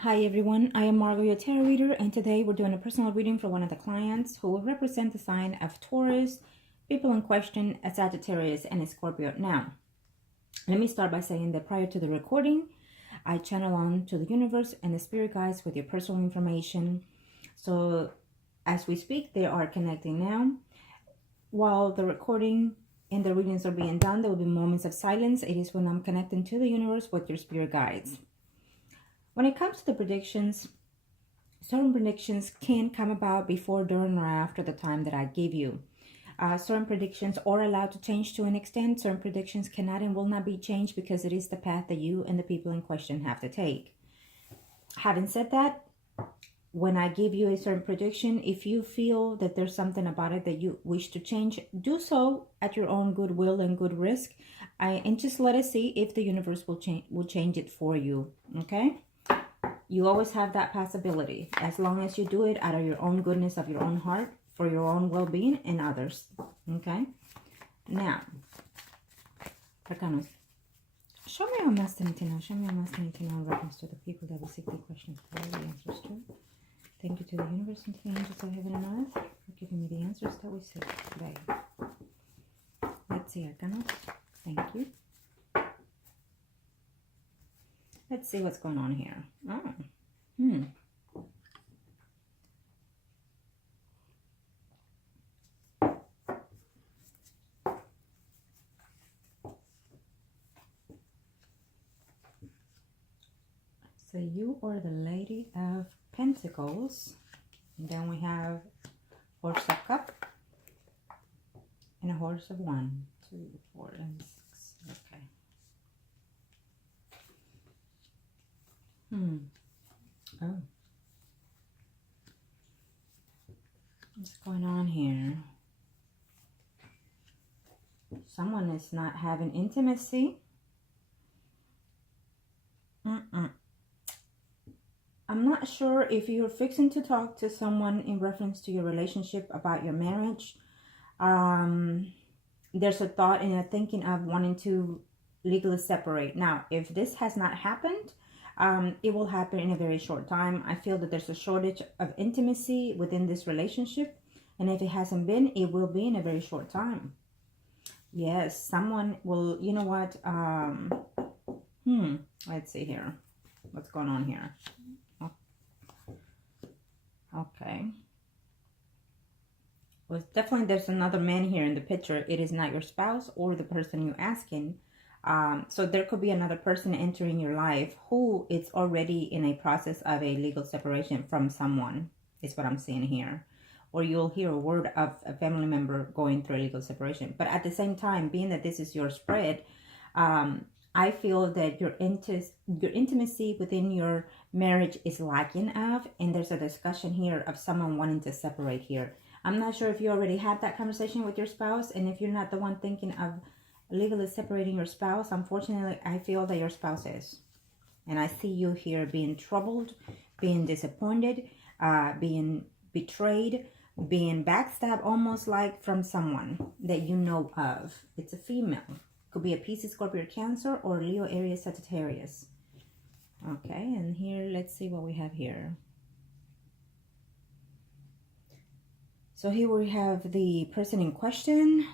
Hi everyone, I am Margourtarotreader, and today we're doing a personal reading for one of the clients who will represent the sign of Taurus, people in question, a Sagittarius, and a Scorpio. Now, let me start by saying that prior to the recording, I channel on to the universe and the spirit guides with your personal information. So as we speak, they are connecting now. While the recording and the readings are being done, there will be moments of silence. It is when I'm connecting to the universe with your spirit guides. When it comes to the predictions, certain predictions can come about before, during, or after the time that I give you. Certain predictions are allowed to change to an extent. Certain predictions cannot and will not be changed because it is the path that you and the people in question have to take. Having said that, when I give you a certain prediction, if you feel that there's something about it that you wish to change, do so at your own goodwill and good risk. And just let us see if the universe will change it for you, okay? You always have that possibility, as long as you do it out of your own goodness of your own heart, for your own well-being and others. Okay? Now, Arcanos, show me how much they need to know. Show me how much they need to know in reference to the people that we seek the questions for, the answers to. Thank you to the universe and to the angels of heaven and earth for giving me the answers that we seek today. Let's see, Arcanos. Thank you. Let's see what's going on here. So you are the Lady of Pentacles. And then we have Horse of Cup and a Horse of 1, 2, 4, and 6. Okay. Oh. What's going on here? Someone is not having intimacy. I'm not sure if you're fixing to talk to someone in reference to your relationship about your marriage. There's a thought and a thinking of wanting to legally separate. Now, if this has not happened, it will happen in a very short time. I feel that there's a shortage of intimacy within this relationship. And if it hasn't been, it will be in a very short time. Yes, someone will, you know what? Let's see here. What's going on here? Okay. Well, definitely there's another man here in the picture. It is not your spouse or the person you're asking. So there could be another person entering your life who is already in a process of a legal separation from someone, is what I'm seeing here. Or you'll hear a word of a family member going through a legal separation. But at the same time, being that this is your spread, I feel that your intimacy within your marriage is lacking of, and there's a discussion here of someone wanting to separate here. I'm not sure if you already had that conversation with your spouse, and if you're not the one thinking of legally separating your spouse, unfortunately, I feel that your spouse is. And I see you here being troubled, being disappointed, being betrayed, being backstabbed, almost like from someone that you know of. It's a female. Could be a Pisces, Scorpio, Cancer, or Leo, Aries, Sagittarius. Okay, and here, let's see what we have here. So here we have the person in question,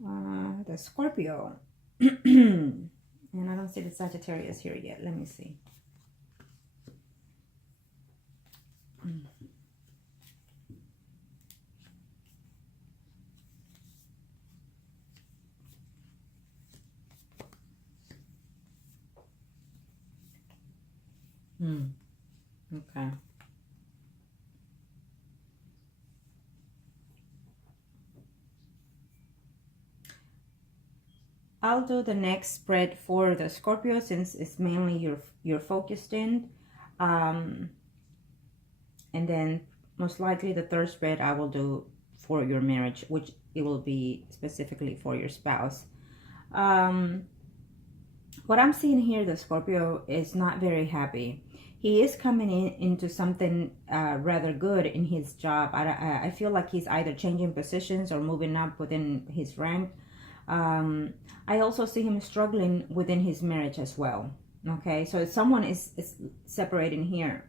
the Scorpio. And I don't see the Sagittarius here yet. Let me see. Okay. I'll do the next spread for the Scorpio since it's mainly you're focused in. And then most likely the third spread I will do for your marriage, which it will be specifically for your spouse. What I'm seeing here, the Scorpio is not very happy. He is coming into something rather good in his job. I feel like he's either changing positions or moving up within his rank. I also see him struggling within his marriage as well. Okay, so someone is separating here.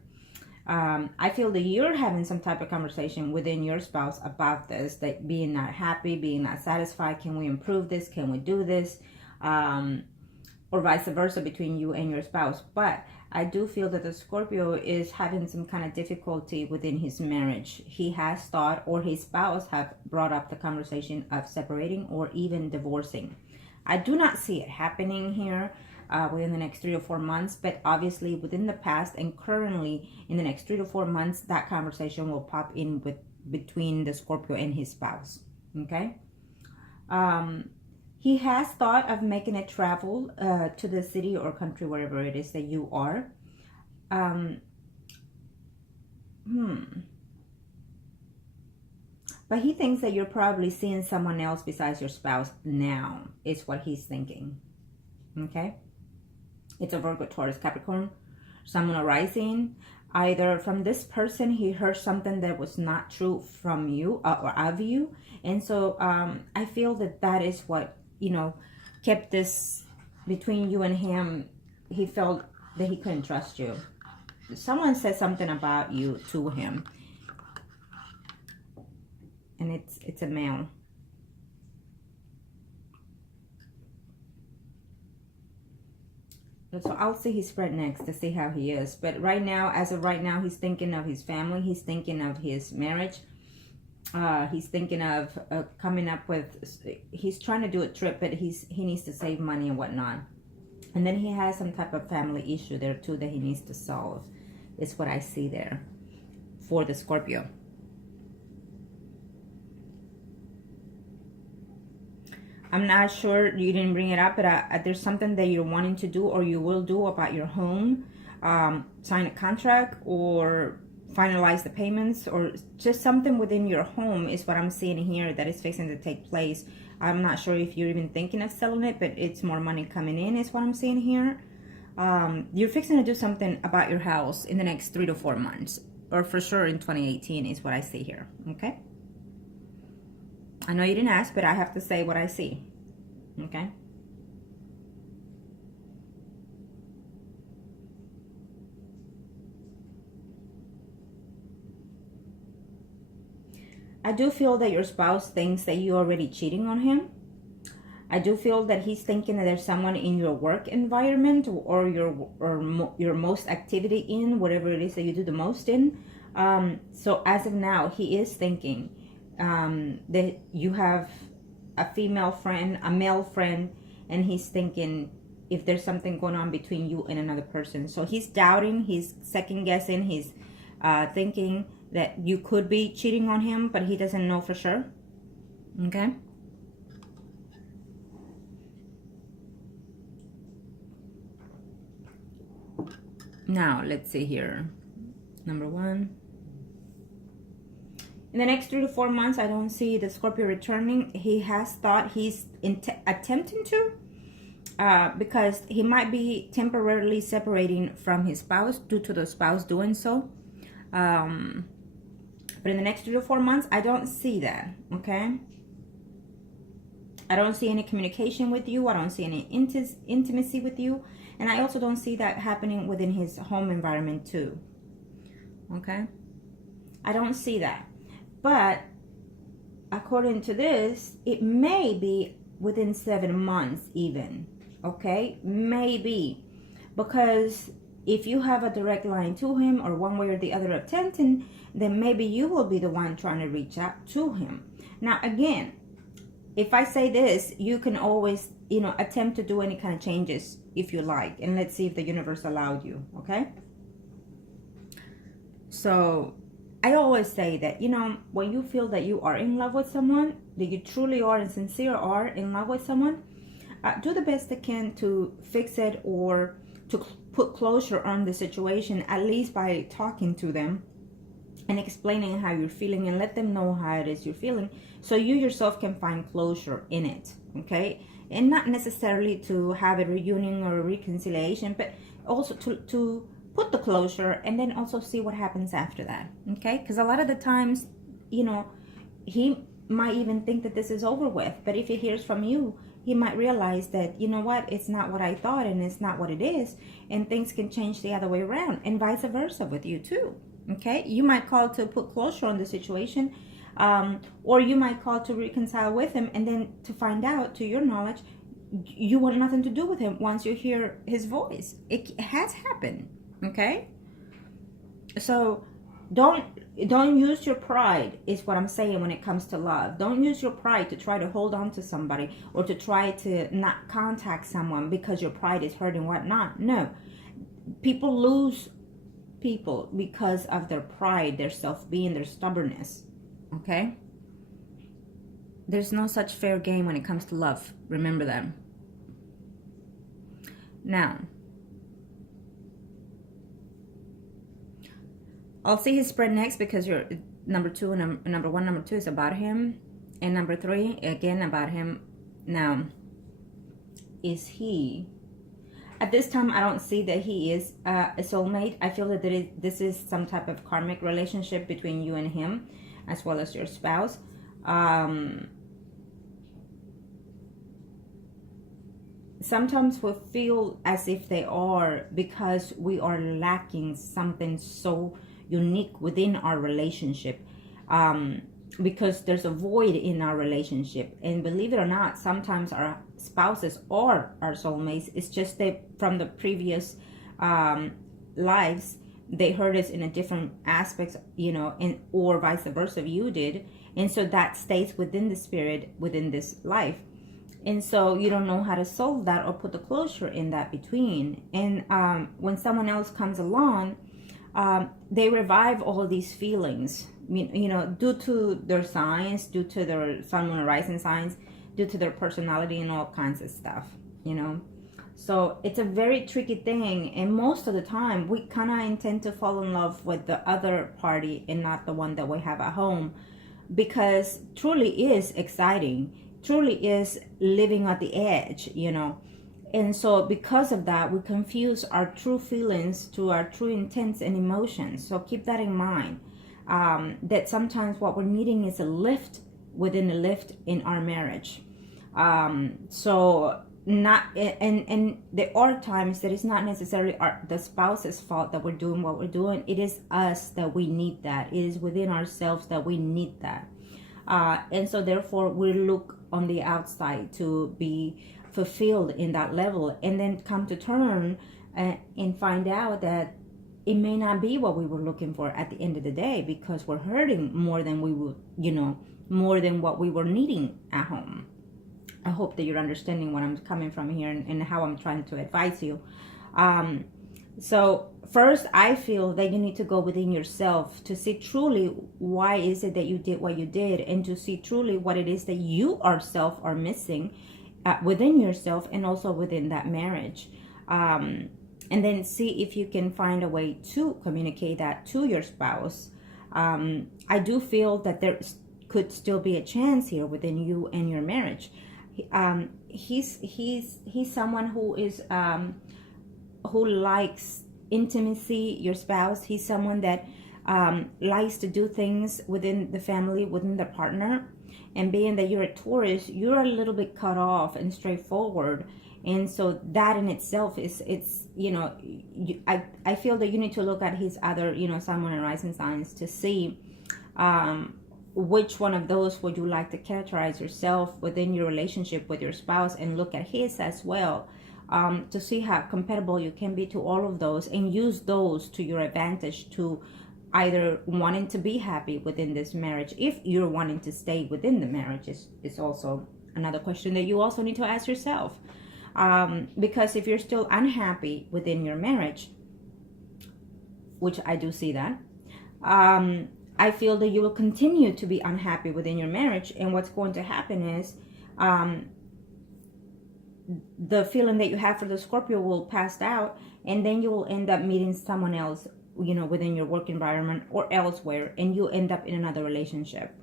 I feel that you're having some type of conversation within your spouse about this, that being not happy, being not satisfied. Can we improve this? Can we do this? Or vice versa between you and your spouse. But I do feel that the Scorpio is having some kind of difficulty within his marriage. He has thought, or his spouse have brought up the conversation of separating or even divorcing. I do not see it happening here within the next 3 to 4 months, but obviously within the past and currently in the next 3 to 4 months, that conversation will pop in between the Scorpio and his spouse. Okay. He has thought of making a travel to the city or country, wherever it is that you are. But he thinks that you're probably seeing someone else besides your spouse now, is what he's thinking. Okay? It's a Virgo, Taurus, Capricorn, Sun, Moon, Rising. Either from this person, he heard something that was not true from you or of you. And so I feel that that is what, kept this between you and him. He felt that he couldn't trust you. Someone said something about you to him. And it's a male. So I'll see his spread next to see how he is. But right now, as of right now, he's thinking of his family. He's thinking of his marriage. He's thinking of coming up with, he's trying to do a trip, but he needs to save money and whatnot. And then he has some type of family issue there too that he needs to solve. Is what I see there for the Scorpio. I'm not sure, you didn't bring it up, but there's something that you're wanting to do or you will do about your home. Sign a contract or finalize the payments, or just something within your home is what I'm seeing here that is fixing to take place. I'm not sure if you're even thinking of selling it, but it's more money coming in is what I'm seeing here. You're fixing to do something about your house in the next 3 to 4 months, or for sure in 2018 is what I see here. Okay, I know you didn't ask, but I have to say what I see. Okay. I do feel that your spouse thinks that you're already cheating on him. I do feel that he's thinking that there's someone in your work environment or your most activity in, whatever it is that you do the most in. So as of now, he is thinking that you have a female friend, a male friend, and he's thinking if there's something going on between you and another person. So he's doubting, he's second guessing, he's thinking that you could be cheating on him, but he doesn't know for sure. Okay. Now, let's see here. Number 1. In the next 3 to 4 months, I don't see the Scorpio returning. He has thought he's attempting to, because he might be temporarily separating from his spouse due to the spouse doing so. But in the next 3 to 4 months, I don't see that, okay? I don't see any communication with you. I don't see any intimacy with you. And I also don't see that happening within his home environment too, okay? I don't see that. But according to this, it may be within 7 months even, okay? Maybe. Because if you have a direct line to him or one way or the other attempting, then maybe you will be the one trying to reach out to him. Now, again, if I say this, you can always, attempt to do any kind of changes if you like. And let's see if the universe allowed you, okay? So I always say that, when you feel that you are in love with someone, that you truly are and sincere are in love with someone, do the best you can to fix it or to put closure on the situation, at least by talking to them and explaining how you're feeling, and let them know how it is you're feeling, so you yourself can find closure in it, okay? And not necessarily to have a reunion or a reconciliation, but also to put the closure and then also see what happens after that, okay? Because a lot of the times, he might even think that this is over with, but if he hears from you, he might realize that, you know what, it's not what I thought and it's not what it is, and things can change the other way around, and vice versa with you too. Okay, you might call to put closure on the situation, or you might call to reconcile with him, and then to find out, to your knowledge, you want nothing to do with him once you hear his voice. It has happened. Okay, so don't use your pride, is what I'm saying when it comes to love. Don't use your pride to try to hold on to somebody, or to try to not contact someone because your pride is hurt and whatnot. No, people lose people because of their pride, their self-being, their stubbornness. Okay, there's no such fair game when it comes to love. Remember that. Now, I'll see his spread next, because you're number 2 and number 1, number 2 is about him, and number 3 again about him. Now, is he, at this time, I don't see that he is a soulmate. I feel that this is some type of karmic relationship between you and him, as well as your spouse. Sometimes we feel as if they are, because we are lacking something so unique within our relationship, because there's a void in our relationship. And believe it or not, sometimes our spouses are our soulmates. It's just that from the previous lives, they hurt us in a different aspects, you know, and or vice versa, you did, and so that stays within the spirit within this life. And so you don't know how to solve that or put the closure in that between. And when someone else comes along, they revive all these feelings, you know, due to their signs, due to their sun, moon, and rising signs, due to their personality and all kinds of stuff, you know. So it's a very tricky thing. And most of the time, we kind of intend to fall in love with the other party and not the one that we have at home, because truly is exciting. Truly is living at the edge, you know. And so because of that, we confuse our true feelings to our true intents and emotions. So keep that in mind, that sometimes what we're needing is a lift within a lift in our marriage. So not, and there are times that it's not necessarily the spouse's fault that we're doing what we're doing. It is us that we need that. It is within ourselves that we need that. And so therefore we look on the outside to be fulfilled in that level, and then come to term and find out that it may not be what we were looking for at the end of the day, because we're hurting more than we would, you know, more than what we were needing at home. I hope that you're understanding what I'm coming from here, and how I'm trying to advise you. So first, I feel that you need to go within yourself to see truly why is it that you did what you did, and to see truly what it is that you yourself are missing within yourself, and also within that marriage. And then see if you can find a way to communicate that to your spouse. I do feel that there could still be a chance here within you and your marriage. He's someone who is who likes intimacy, your spouse. He's someone that likes to do things within the family, within the partner. And being that you're a Taurus, you're a little bit cut off and straightforward. And so that in itself it's you know, I feel that you need to look at his other, you know, sun, moon, and rising signs to see which one of those would you like to characterize yourself within your relationship with your spouse, and look at his as well, to see how compatible you can be to all of those, and use those to your advantage to either wanting to be happy within this marriage. If you're wanting to stay within the marriage is also another question that you also need to ask yourself. Because if you're still unhappy within your marriage, which I do see that, I feel that you will continue to be unhappy within your marriage. And what's going to happen is the feeling that you have for the Scorpio will pass out, and then you will end up meeting someone else, you know, within your work environment or elsewhere, and you end up in another relationship.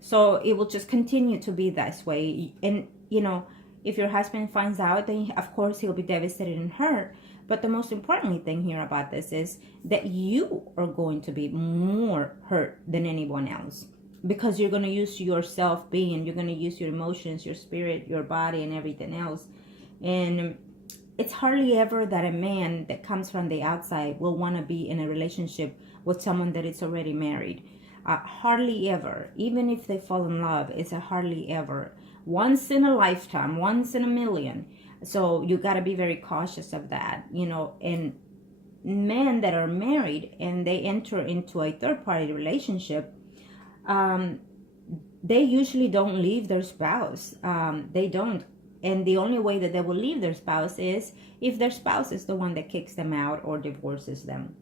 So it will just continue to be this way. And, you know, if your husband finds out, then of course he'll be devastated and hurt. But the most importantly thing here about this is that you are going to be more hurt than anyone else. because you're going to use yourself being, you're going to use your emotions, your spirit, your body, and everything else. And it's hardly ever that a man that comes from the outside will want to be in a relationship with someone that is already married. Hardly ever. Even if they fall in love, it's a hardly ever. Once in a lifetime, once in a million. So you got to be very cautious of that, you know. And men that are married and they enter into a third-party relationship, they usually don't leave their spouse. They don't. And the only way that they will leave their spouse is if their spouse is the one that kicks them out or divorces them.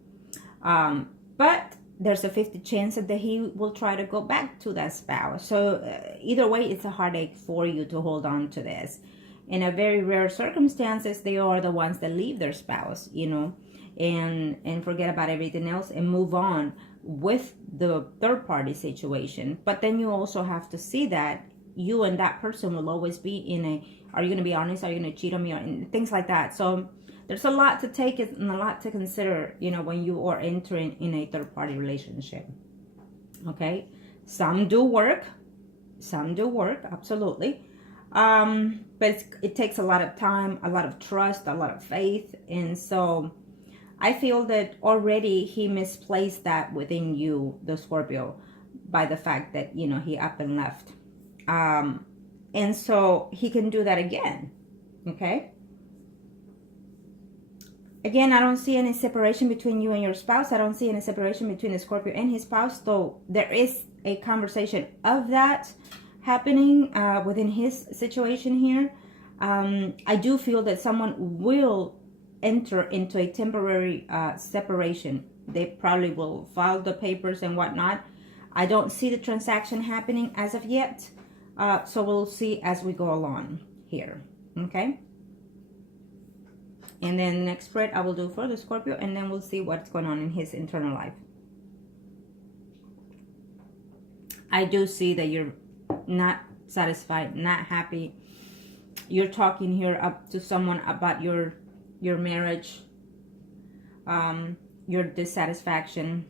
But there's a 50 chance that he will try to go back to that spouse. So either way, it's a heartache for you to hold on to this. In a very rare circumstances, they are the ones that leave their spouse, you know, and forget about everything else and move on with the third party situation. But then you also have to see that you and that person will always be in a, are you going to be honest? Are you going to cheat on me? And things like that. So there's a lot to take and a lot to consider, you know, when you are entering in a third party relationship. Okay. Some do work, absolutely. But it takes a lot of time, a lot of trust, a lot of faith. And so I feel that already he misplaced that within you, the Scorpio, by the fact that, you know, he up and left. And so he can do that again. Okay. Again, I don't see any separation between you and your spouse. I don't see any separation between the Scorpio and his spouse, though there is a conversation of that happening within his situation here. I do feel that someone will enter into a temporary separation. They probably will file the papers and whatnot. I don't see the transaction happening as of yet. So we'll see as we go along here. Okay. And then the next spread I will do for the Scorpio, and then we'll see what's going on in his internal life. I do see that you're not satisfied, not happy. You're talking here up to someone about your marriage, your dissatisfaction.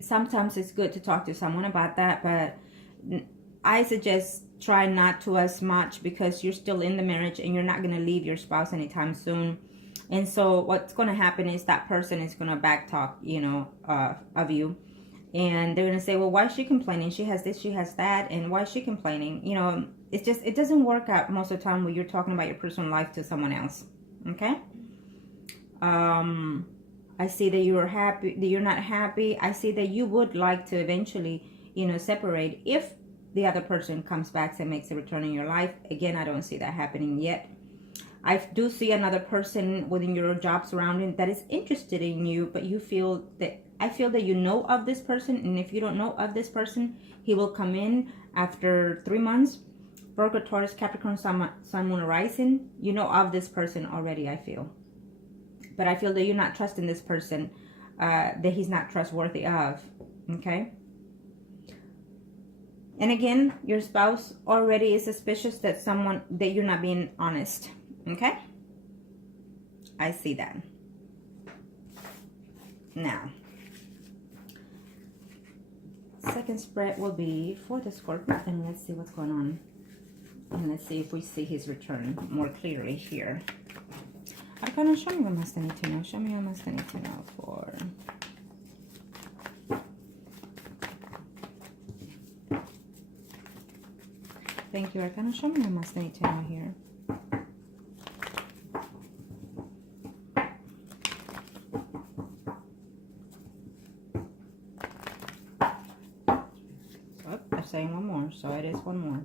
Sometimes it's good to talk to someone about that, but I suggest try not to as much, because you're still in the marriage and you're not going to leave your spouse anytime soon. And so what's going to happen is that person is going to backtalk, you know, of you. And they're going to say, well, why is she complaining? She has this, she has that. And why is she complaining? You know, it's just, it doesn't work out most of the time when you're talking about your personal life to someone else. Okay. I see that you're happy, that you're not happy. I see that you would like to eventually, you know, separate if the other person comes back and makes a return in your life. Again, I don't see that happening yet. I do see another person within your job surrounding that is interested in you, but you feel that, I feel that you know of this person. And if you don't know of this person, he will come in after 3 months. Virgo, Taurus, Capricorn, Sun, Moon, Rising. You know of this person already, I feel. But I feel that you're not trusting this person, that he's not trustworthy of. Okay. And again, your spouse already is suspicious that you're not being honest. Okay? I see that. Now, second spread will be for the Scorpio, and let's see what's going on. And let's see if we see his return more clearly here. Arcana, show me what must I need to know. Show me what must I need to know for... Thank you, Arcana. Show me what must I need to know here. Oh, they're saying one more, so it is one more.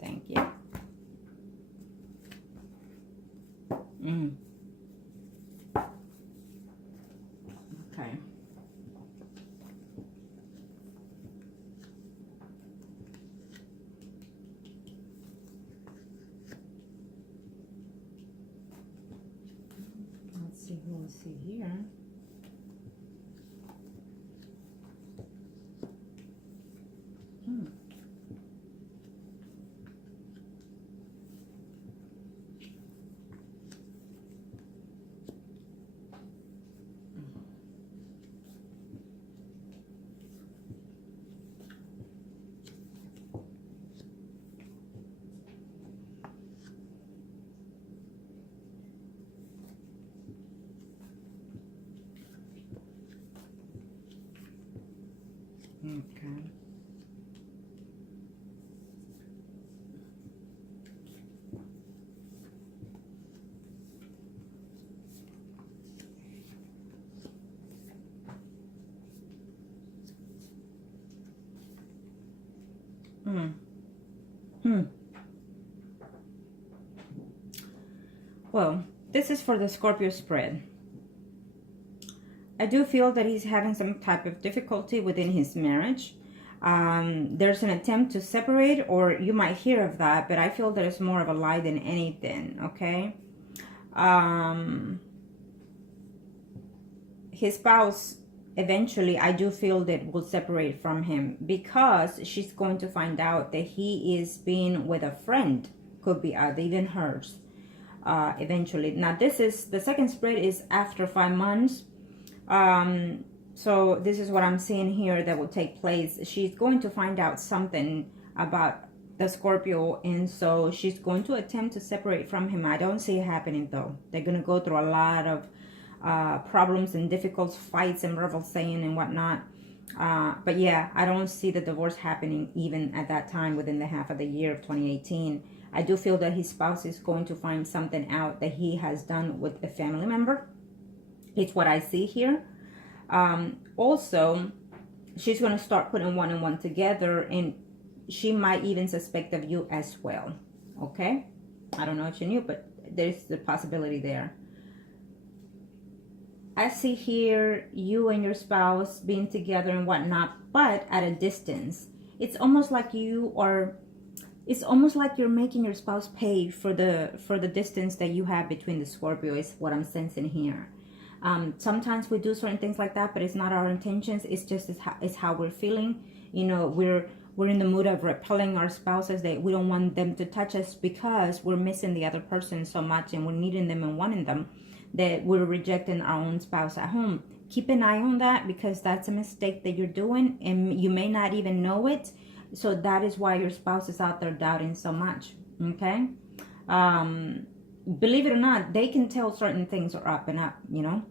Thank you. Okay. We'll see here. Okay. Well, this is for the Scorpio spread. I do feel that he's having some type of difficulty within his marriage. There's an attempt to separate, or you might hear of that, but I feel that it's more of a lie than anything, okay? His spouse, eventually, I do feel that will separate from him, because she's going to find out that he is being with a friend, could be even hers, eventually. Now, this is, the second spread is after 5 months. So this is what I'm seeing here that will take place. She's going to find out something about the Scorpio, and so she's going to attempt to separate from him. I don't see it happening though. They're going to go through a lot of problems and difficult fights and verbal saying and whatnot. But yeah, I don't see the divorce happening even at that time within the half of the year of 2018. I do feel that his spouse is going to find something out that he has done with a family member. It's what I see here. Also, she's going to start putting one and one together, and she might even suspect of you as well. Okay? I don't know if you knew, but there's the possibility there. I see here you and your spouse being together and whatnot, but at a distance. It's almost like you are, it's almost like you're making your spouse pay for the distance that you have between the Scorpio, is what I'm sensing here. Sometimes we do certain things like that, but it's not our intentions. It's just it's how we're feeling. You know, we're in the mood of repelling our spouses, that we don't want them to touch us because we're missing the other person so much, and we're needing them and wanting them, that we're rejecting our own spouse at home. Keep an eye on that, because that's a mistake that you're doing, and you may not even know it. So that is why your spouse is out there doubting so much. Okay? Believe it or not, they can tell certain things are up and up, you know,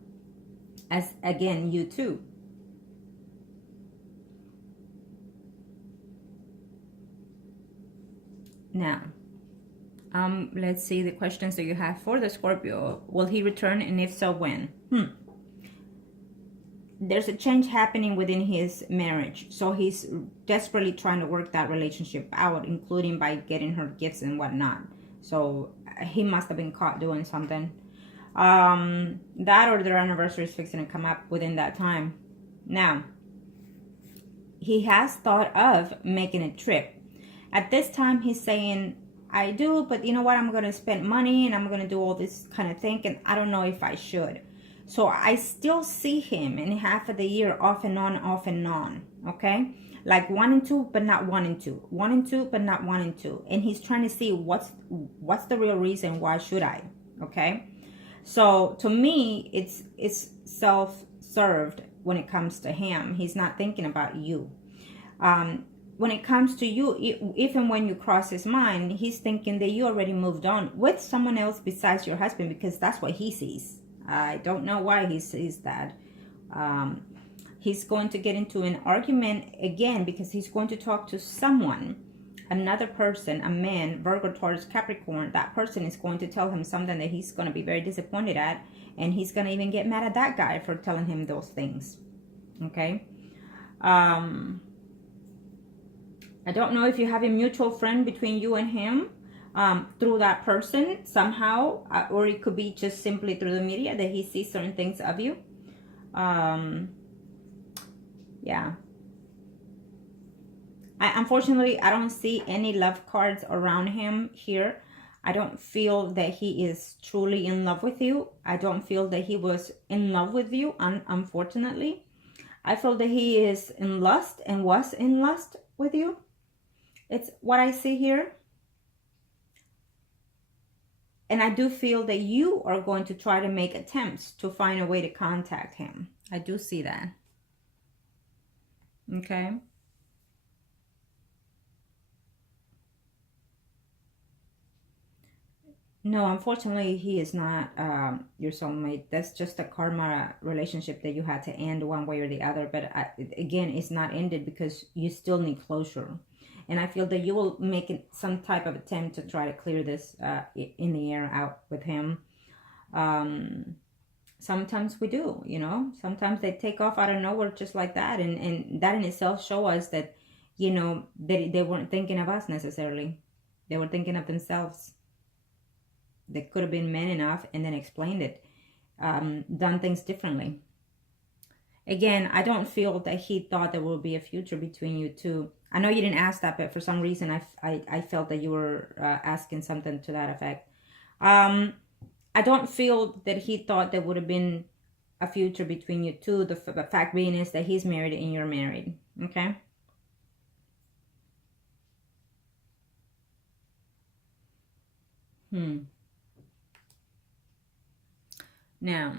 as again, you too. Now, let's see the questions that you have for the Scorpio. Will he return, and if so, when? There's a change happening within his marriage, so he's desperately trying to work that relationship out, including by getting her gifts and whatnot. So he must have been caught doing something. That or their anniversary is fixing to come up within that time. Now, he has thought of making a trip. At this time, he's saying, I do, but you know what? I'm going to spend money and I'm going to do all this kind of thing, and I don't know if I should. So I still see him in half of the year off and on, okay? Like 1 and 2, but not 1 and 2. 1 and 2, but not 1 and 2. And he's trying to see what's the real reason, why should I, okay? So to me, it's self-served when it comes to him. He's not thinking about you. When it comes to you, if and when you cross his mind, he's thinking that you already moved on with someone else besides your husband, because that's what he sees. I don't know why he sees that. He's going to get into an argument again, because he's going to talk to someone, another person, a man, Virgo, Taurus, Capricorn. That person is going to tell him something that he's going to be very disappointed at, and he's going to even get mad at that guy for telling him those things. Okay? I don't know if you have a mutual friend between you and him through that person somehow, or it could be just simply through the media that he sees certain things of you. Yeah. Unfortunately, I don't see any love cards around him here. I don't feel that he is truly in love with you. I don't feel that he was in love with you, unfortunately. I feel that he is in lust and was in lust with you. It's what I see here. And I do feel that you are going to try to make attempts to find a way to contact him. I do see that. Okay. No, unfortunately, he is not your soulmate. That's just a karma relationship that you had to end one way or the other. But again, it's not ended because you still need closure. And I feel that you will make some type of attempt to try to clear this in the air out with him. Sometimes we do, you know. Sometimes they take off out of nowhere just like that. And that in itself show us that, you know, they weren't thinking of us necessarily. They were thinking of themselves. They could have been man enough and then explained it, done things differently. Again, I don't feel that he thought there will be a future between you two. I know you didn't ask that, but for some reason I felt that you were asking something to that effect. I don't feel that he thought there would have been a future between you two. The fact being is that he's married and you're married. Okay? Now,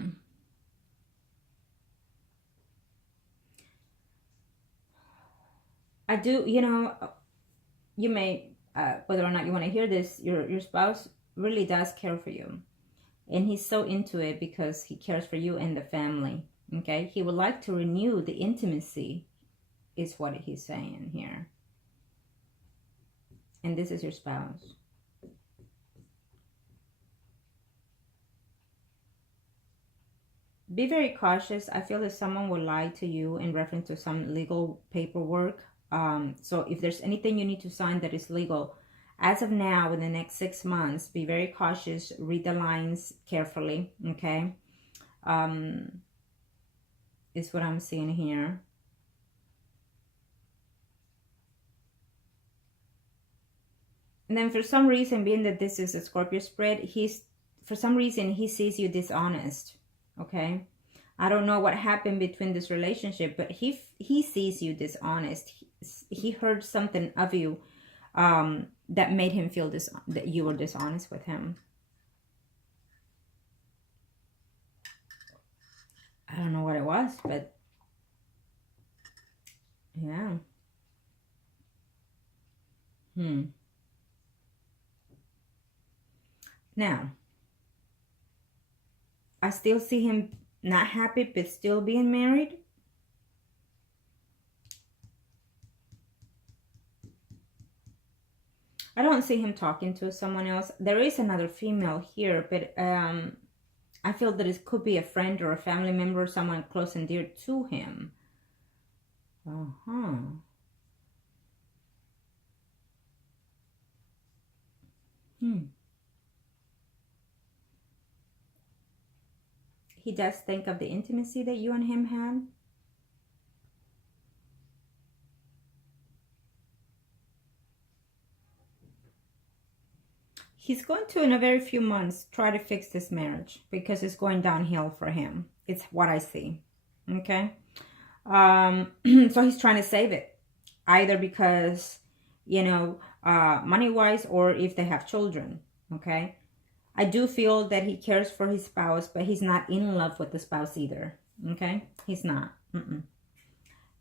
I do, you know, you may, whether or not you want to hear this, your spouse really does care for you. And he's so into it because he cares for you and the family. Okay? He would like to renew the intimacy, is what he's saying here. And this is your spouse. Be very cautious. I feel that someone will lie to you in reference to some legal paperwork. So if there's anything you need to sign that is legal, as of now, in the next 6 months, be very cautious. Read the lines carefully, okay? Is what I'm seeing here. And then for some reason, being that this is a Scorpio spread, for some reason, he sees you dishonest, okay? I don't know what happened between this relationship, but he sees you dishonest. He heard something of you that made him feel that you were dishonest with him. I don't know what it was, but yeah. Now, I still see him not happy, but still being married. I don't see him talking to someone else. There is another female here, but I feel that it could be a friend or a family member, someone close and dear to him. He does think of the intimacy that you and him had. He's going to, in a very few months, try to fix this marriage because it's going downhill for him. It's what I see. Okay? So he's trying to save it. Either because, you know, money-wise, or if they have children. Okay? I do feel that he cares for his spouse, but he's not in love with the spouse either. Okay? He's not.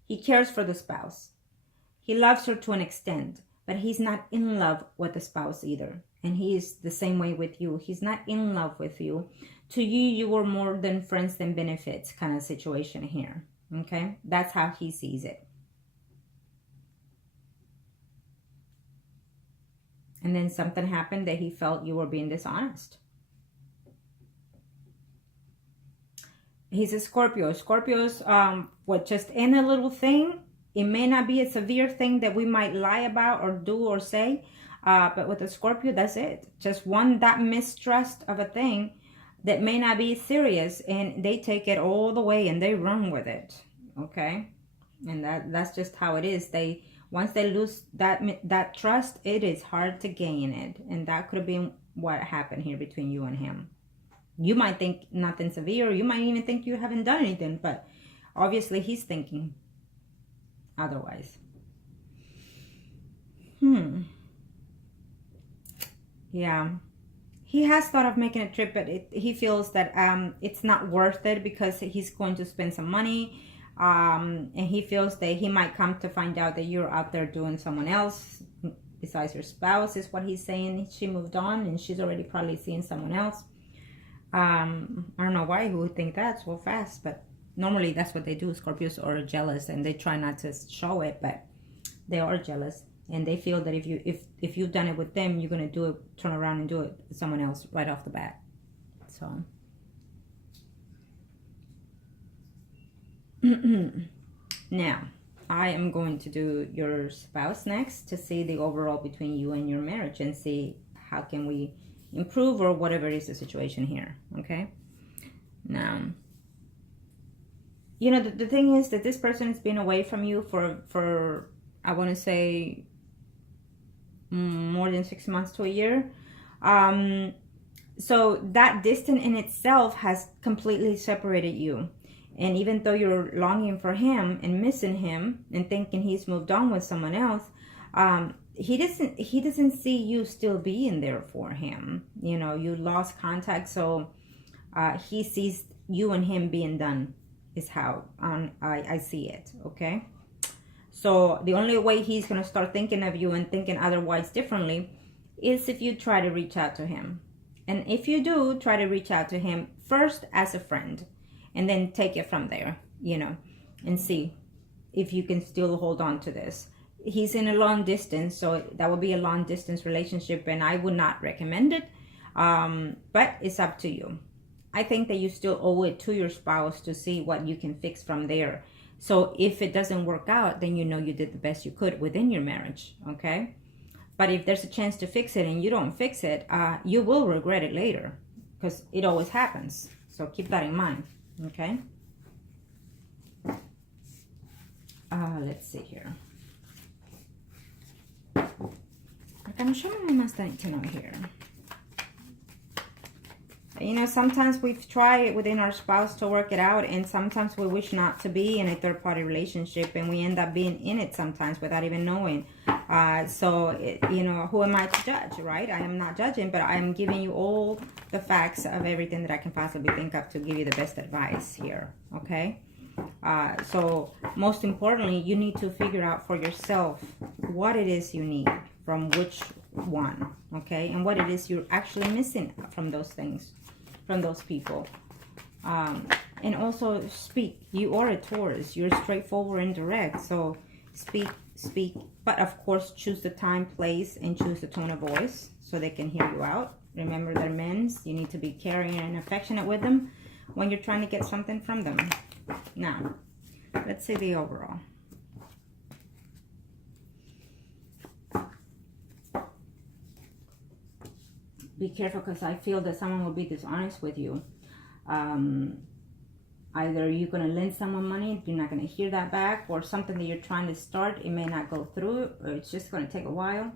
He cares for the spouse. He loves her to an extent, but he's not in love with the spouse either. And he is the same way with you. He's not in love with you. To you, you were more than friends than benefits kind of situation here. Okay? That's how he sees it. And then something happened that he felt you were being dishonest. He's a Scorpio. Scorpios would just end a little thing. It may not be a severe thing that we might lie about or do or say. But with a Scorpio, that's it. Just that mistrust of a thing that may not be serious, and they take it all the way and they run with it. Okay? And that's just how it is. Once they lose that trust, it is hard to gain it. And that could have been what happened here between you and him. You might think nothing severe. You might even think you haven't done anything. But obviously he's thinking otherwise. Yeah. He has thought of making a trip, but he feels that it's not worth it because he's going to spend some money. And he feels that he might come to find out that you're out there doing someone else, besides your spouse, is what he's saying. She moved on and she's already probably seeing someone else. I don't know why he would think that so fast, but normally that's what they do. Scorpios are jealous and they try not to show it, but they are jealous. And they feel that if you've done it with them, you're going to do it, turn around and do it with someone else right off the bat. So now I am going to do your spouse next to see the overall between you and your marriage and see how can we improve or whatever is the situation here. Okay, now, you know, the thing is that this person has been away from you for I want to say more than 6 months to a year. So that distance in itself has completely separated you. And even though you're longing for him and missing him and thinking he's moved on with someone else, he doesn't see you still being there for him. You know, you lost contact, so he sees you and him being done is how I see it. Okay. So the only way he's going to start thinking of you and thinking otherwise differently is if you try to reach out to him. And if you do try to reach out to him first as a friend, and then take it from there, you know, and see if you can still hold on to this. He's in a long distance, so that would be a long distance relationship, and I would not recommend it. But it's up to you. I think that you still owe it to your spouse to see what you can fix from there. So if it doesn't work out, then you know you did the best you could within your marriage, okay? But if there's a chance to fix it and you don't fix it, you will regret it later, because it always happens. So keep that in mind, okay? Let's see here. I'm sure I must need to know here. You know, sometimes we've tried within our spouse to work it out, and sometimes we wish not to be in a third-party relationship, and we end up being in it sometimes without even knowing. You know, who am I to judge, right? I am not judging, but I am giving you all the facts of everything that I can possibly think of to give you the best advice here, okay? So most importantly, you need to figure out for yourself what it is you need from which one, okay? And what it is you're actually missing from those things, from those people. And also speak. You are a Taurus. You're straightforward and direct. So speak, but of course choose the time, place, and choose the tone of voice so they can hear you out. Remember, they're men. You need to be caring and affectionate with them when you're trying to get something from them. Now, let's see the overall. Be careful, because I feel that someone will be dishonest with you. Either you're going to lend someone money, you're not going to hear that back, or something that you're trying to start, it may not go through, or it's just going to take a while.